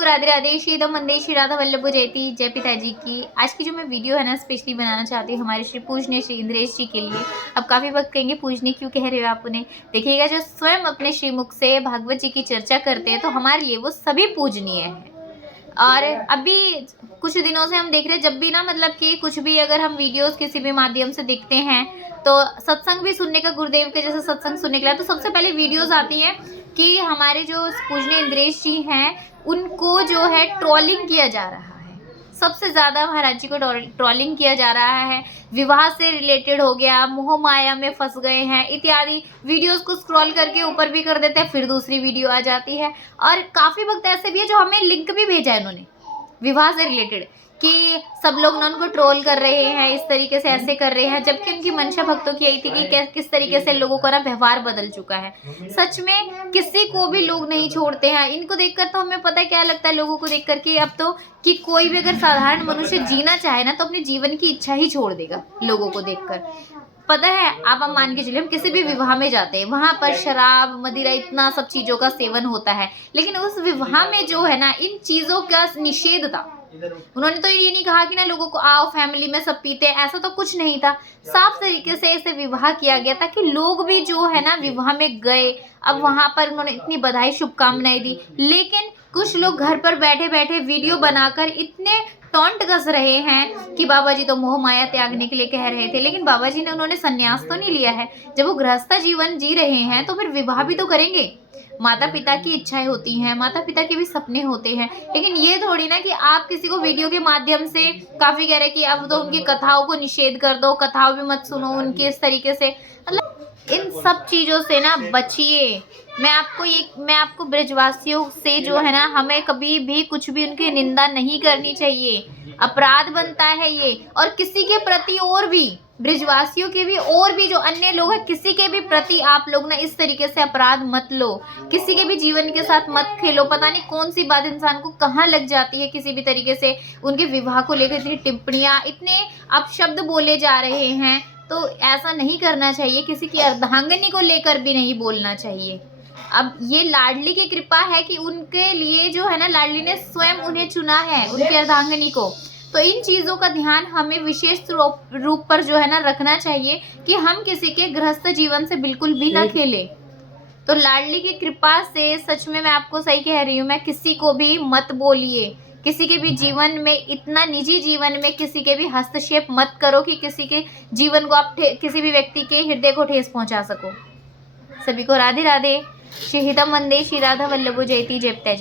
को राधे राधे। श्री राम वंदे श्री राधा वल्लभ जयती। जय पिताजी की। आज की जो मैं वीडियो है ना स्पेशली बनाना चाहती हूँ हमारे श्री पूजनीय श्री इंद्रेश जी के लिए। अब काफ़ी वक्त कहेंगे पूजनीय क्यों कह रहे हो आप उन्हें। देखिएगा जो स्वयं अपने श्रीमुख से भागवत जी की चर्चा करते हैं तो हमारे लिए वो सभी पूजनीय है। और अभी कुछ दिनों से हम देख रहे हैं जब भी ना मतलब कि कुछ भी अगर हम वीडियोस किसी भी माध्यम से देखते हैं तो सत्संग भी सुनने का गुरुदेव के जैसे सत्संग सुनने के लिए तो सबसे पहले वीडियोस आती हैं कि हमारे जो पूजनीय इंद्रेश जी हैं उनको जो है ट्रोलिंग किया जा रहा है। सबसे ज़्यादा महाराज जी को ट्रोलिंग किया जा रहा है। विवाह से रिलेटेड हो गया, मोह माया में फंस गए हैं इत्यादि वीडियोस को स्क्रॉल करके ऊपर भी कर देते हैं, फिर दूसरी वीडियो आ जाती है। और काफ़ी वक्त ऐसे भी है जो हमें लिंक भी भेजा है इन्होंने विवाह से रिलेटेड कि सब लोग ना उनको ट्रोल कर रहे हैं, इस तरीके से ऐसे कर रहे हैं, जबकि उनकी मंशा भक्तों की यही थी कि किस तरीके से लोगों का ना व्यवहार बदल चुका है। सच में किसी को भी लोग नहीं छोड़ते हैं। इनको देखकर तो हमें पता है क्या लगता है लोगों को देखकर कि अब तो कि कोई भी अगर साधारण मनुष्य जीना चाहे ना तो अपने जीवन की इच्छा ही छोड़ देगा लोगों को देखकर। पता है आप मान के चलिए हम किसी भी विवाह में जाते हैं वहां पर शराब मदिरा इतना सब चीजों का सेवन होता है, लेकिन उस विवाह में जो है ना इन चीजों का निषेध था। उन्होंने तो ये नहीं कहा कि ना लोगों को आओ फैमिली में सब पीते हैं, ऐसा तो कुछ नहीं था। साफ तरीके से इसे विवाह किया गया ताकि लोग भी जो है ना विवाह में गए। अब वहां पर उन्होंने इतनी बधाई शुभकामनाएं दी, लेकिन कुछ लोग घर पर बैठे बैठे वीडियो बनाकर इतने टॉन्ट कस रहे हैं कि बाबा जी तो मोह माया त्यागने के लिए कह रहे थे, लेकिन बाबा जी ने उन्होंने संन्यास तो नहीं लिया है। जब वो गृहस्थ जीवन जी रहे हैं तो फिर विवाह भी तो करेंगे। माता पिता की इच्छाएं होती हैं, माता पिता के भी सपने होते हैं, लेकिन ये थोड़ी ना कि आप किसी को वीडियो के माध्यम से काफी कह रहे हैं कि अब तो उनकी कथाओं को निषेध कर दो, कथाओं भी मत सुनो उनकी इस तरीके से। मतलब इन सब चीजों से ना बचिए। मैं आपको ब्रजवासियों से जो है ना हमें कभी भी कुछ भी उनकी निंदा नहीं करनी चाहिए, अपराध बनता है ये। और किसी के प्रति और भी ब्रजवासियों के भी और भी जो अन्य लोग हैं किसी के भी प्रति आप लोग ना इस तरीके से अपराध मत लो, किसी के भी जीवन के साथ मत खेलो। पता नहीं कौन सी बात इंसान को कहाँ लग जाती है किसी भी तरीके से। उनके विवाह को लेकर इतनी टिप्पणियां, इतने अपशब्द बोले जा रहे हैं, तो ऐसा नहीं करना चाहिए। किसी की अर्धांगिनी को लेकर भी नहीं बोलना चाहिए। अब ये लाडली की कृपा है कि उनके लिए जो है ना लाडली ने स्वयं उन्हें चुना है, उनकी अर्धांगिनी को। तो इन चीज़ों का ध्यान हमें विशेष रूप पर जो है ना रखना चाहिए कि हम किसी के गृहस्थ जीवन से बिल्कुल भी ना खेलें। तो लाडली की कृपा से सच में मैं आपको सही कह रही हूँ, मैं किसी को भी मत बोलिए, किसी के भी जीवन में, इतना निजी जीवन में किसी के भी हस्तक्षेप मत करो कि किसी के जीवन को आप किसी भी व्यक्ति के हृदय को ठेस पहुंचा सको। सभी को राधे राधे। श्री हितम वंदे श्री राधा वल्लभ जयती। जय पिताजी।